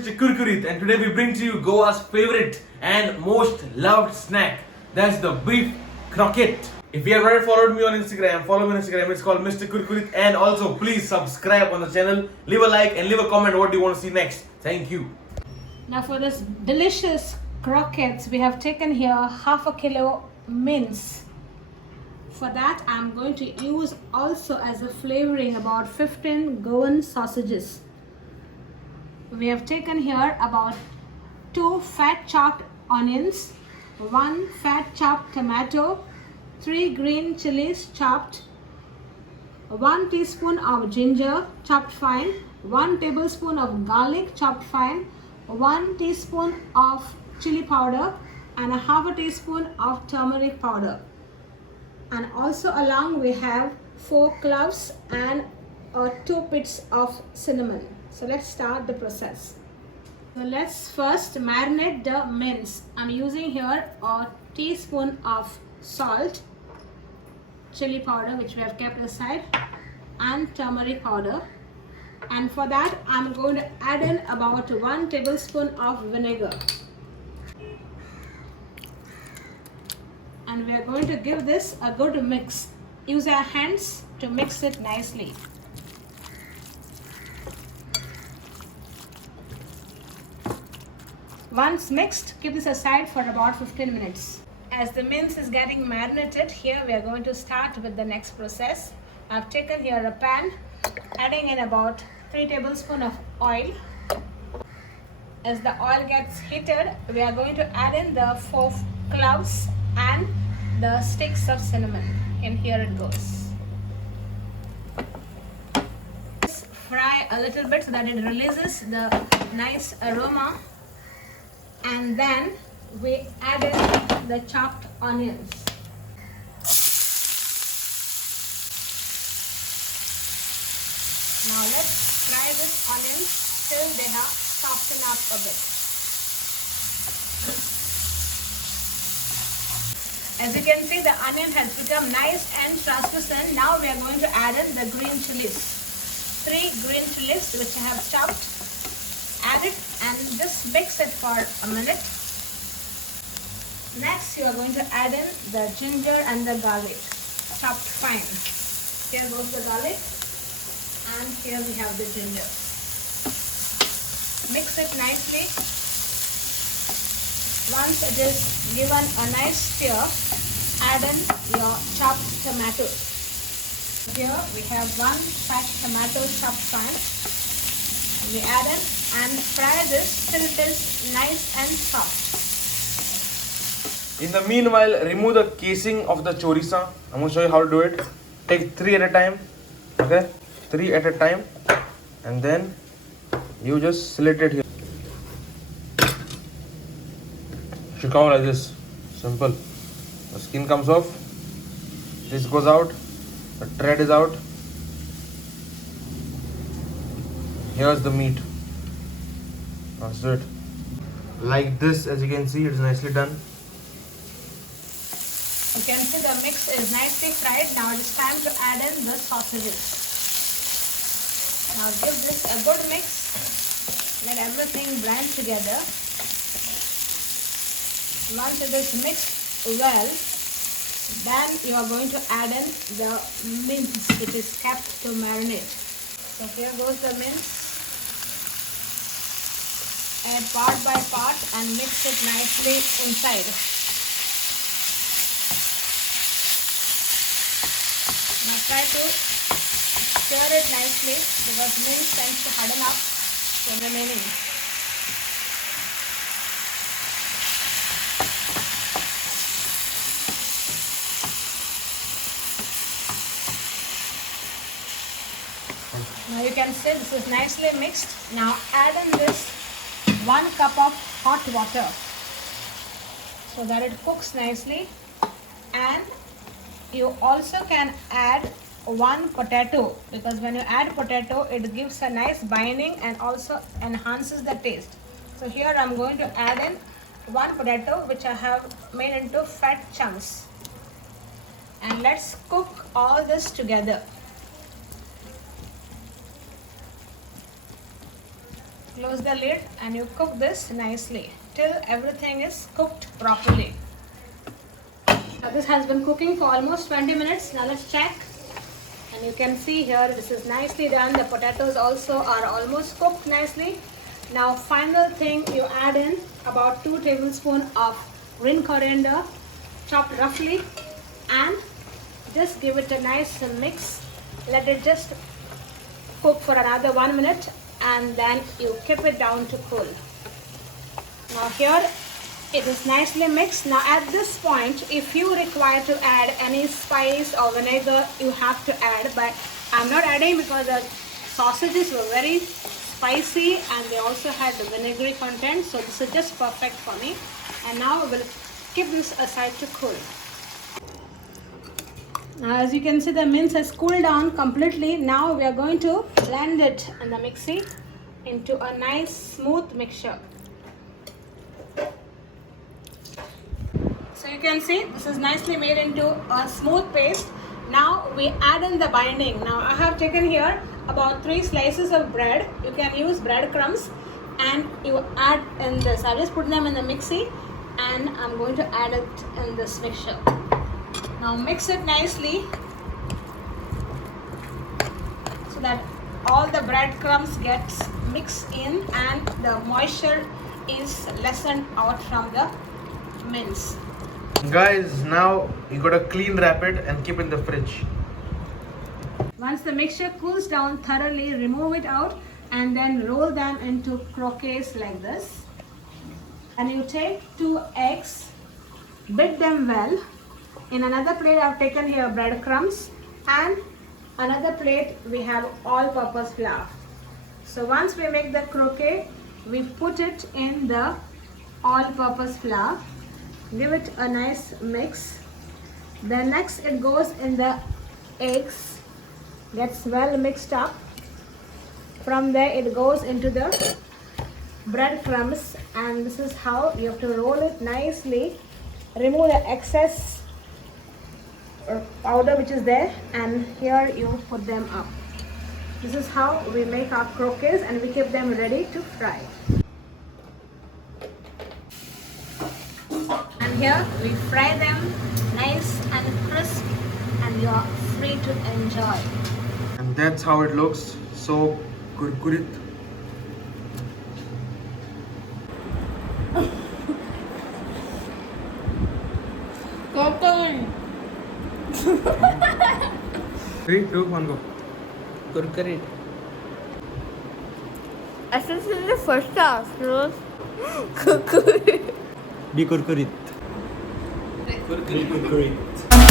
Mr. Kurkurit, and today we bring to you Goa's favorite and most loved snack. That's the beef croquette. If you have not followed me on Instagram, follow me on Instagram. It's called Mr. Kurkurit. And also, please subscribe on the channel, leave a like, and leave a comment what you want to see next. Thank you. Now for this delicious croquettes, we have taken here half a kilo mince. For that, I'm going to use also as a flavoring about 15 Goan sausages. We have taken here about 2 fat chopped onions, 1 fat chopped tomato, 3 green chilies chopped, 1 teaspoon of ginger chopped fine, 1 tablespoon of garlic chopped fine, 1 teaspoon of chili powder, and a half a teaspoon of turmeric powder. And also along we have 4 cloves and 2 bits of cinnamon. So let's start the process. So let's first marinate the mince. I'm using here a teaspoon of salt, chili powder which we have kept aside, and turmeric powder. And for that I'm going to add in about 1 tablespoon of vinegar. And we are going to give this a good mix. Use our hands to mix it nicely. Once mixed, keep this aside for about 15 minutes. As the mince is getting marinated, here we are going to start with the next process. I've taken here a pan, adding in about 3 tablespoons of oil. As the oil gets heated, we are going to add in the 4 cloves and the sticks of cinnamon. And here it goes. Just fry a little bit so that it releases the nice aroma. And then we add in the chopped onions. Now let's fry this onions till they have softened up a bit. As you can see, the onion has become nice and translucent. Now we are going to add in the green chilies. 3 green chilies which I have chopped. Add it and just mix it for a minute. Next, you are going to add in the ginger and the garlic, chopped fine. Here goes the garlic, and here we have the ginger. Mix it nicely. Once it is given a nice stir, add in your chopped tomatoes. Here we have 1 fat tomato chopped fine. We add in and fry this till it is nice and soft. In the meanwhile, remove the casing of the chorizo. I'm going to show you how to do it. Take 3 at a time. Okay? 3 at a time. And then you just slit it here. Should come like this. Simple. The skin comes off. This goes out. The thread is out. Here's the meat. That's it. Like this, as you can see, it's nicely done. You can see the mix is nicely fried. Now it is time to add in the sausages. Now give this a good mix. Let everything blend together. Once it is mixed well, then you are going to add in the mince which is kept to marinate. So here goes the mince. Add part by part and mix it nicely inside. Now try to stir it nicely because mince tends to harden up the remaining. Now you can see this is nicely mixed. Now add in this 1 cup of hot water so that it cooks nicely, and you also can add 1 potato because when you add potato it gives a nice binding and also enhances the taste. So here I'm going to add in 1 potato which I have made into fat chunks, and let's cook all this together. close the lid and you cook this nicely till everything is cooked properly. Now this has been cooking for almost 20 minutes. Now let's check. And you can see here this is nicely done. The potatoes also are almost cooked nicely. Now final thing, you add in about 2 tablespoons of green coriander chopped roughly and just give it a nice mix. Let it just cook for another 1 minute and then you keep it down to cool. Now here it is nicely mixed. Now at this point, if you require to add any spice or vinegar, you have to add, but I'm not adding because the sausages were very spicy and they also had the vinegary content, so this is just perfect for me. And now we'll keep this aside to cool. Now as you can see, the mince has cooled down completely. Now we are going to blend it in the mixie into a nice smooth mixture. So you can see this is nicely made into a smooth paste. Now we add in the binding. Now I have taken here about 3 slices of bread. You can use breadcrumbs and you add in this. I just put them in the mixie and I'm going to add it in this mixture. Now mix it nicely so that all the breadcrumbs gets mixed in and the moisture is lessened out from the mince. Guys, now you gotta clean wrap it and keep in the fridge. Once the mixture cools down thoroughly, remove it out and then roll them into croquettes like this. And you take 2 eggs, beat them well. In another plate I've taken here breadcrumbs and another plate we have all-purpose flour. So once we make the croquette, we put it in the all-purpose flour. Give it a nice mix. Then next it goes in the eggs, gets well mixed up. From there it goes into the breadcrumbs and this is how you have to roll it nicely. Remove the excess powder which is there and here you put them up. This is how we make our croquettes and we keep them ready to fry. And here we fry them nice and crisp and you are free to enjoy. And that's how it looks. So kurkurit. Three, two, one, go. Kurkurit. Especially the first half, Rose. Kurkurit. Be kurkurit. Kurkurit.